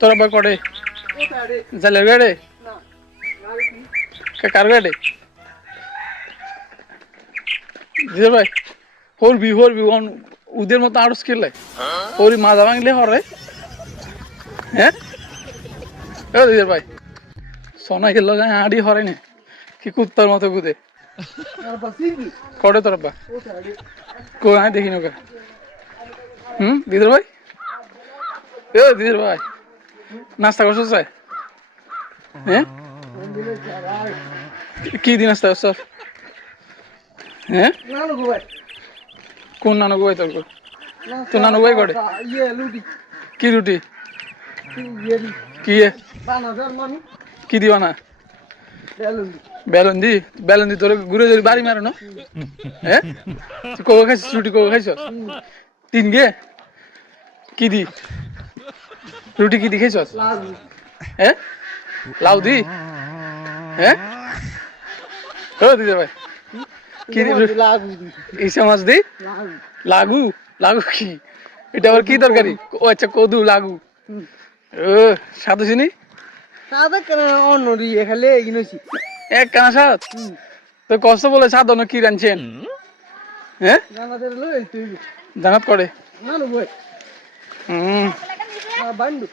তোর আব্বা করে জালের গাড়ে কার গাড়ে দিদি ভাই হরবি হরবি অন উদের মতো আরও স্কিল হরি মাজা ভাঙলে হরে। হ্যাঁ ও দিদি ভাই, সোনা গেল আড়ি হরে নে। কি কুত্তার মতো গুদে করে তোর আব্বা। কো আয় দেখি নৌকা। হুম দিদির ভাই? এ দিদির ভাই, নাস্তা করছ চাই হ্যাঁ কি দিন নাস্তা করছ হ্যাঁ কোন নানক ভাই তোর কো? তোর নানক করে কি রুটি? কি? কি দিবা না? বেলুন দি বেলুন দি তোর ঘুরে ধরে বাড়ি মারো না? হ্যাঁ কোকো খাইছিস? রুটি কোকো খাইছ? তিন গে? কি দি? রুটি কি দি খাইছ হ্যাঁ? লাউ দি? হ্যাঁ? ও দিদি ভাই। কি ইসা মাছ দি? লাগু? লাগু কি? এটা আবার কি তরকারি? ও আচ্ছা কদু লাগু। ও সাদু চিনি এক কানা সাত তো কষ্ট বলে সাদ অন্য কি রানছেন হ্যাঁ? জানাত করে। হুম। bandu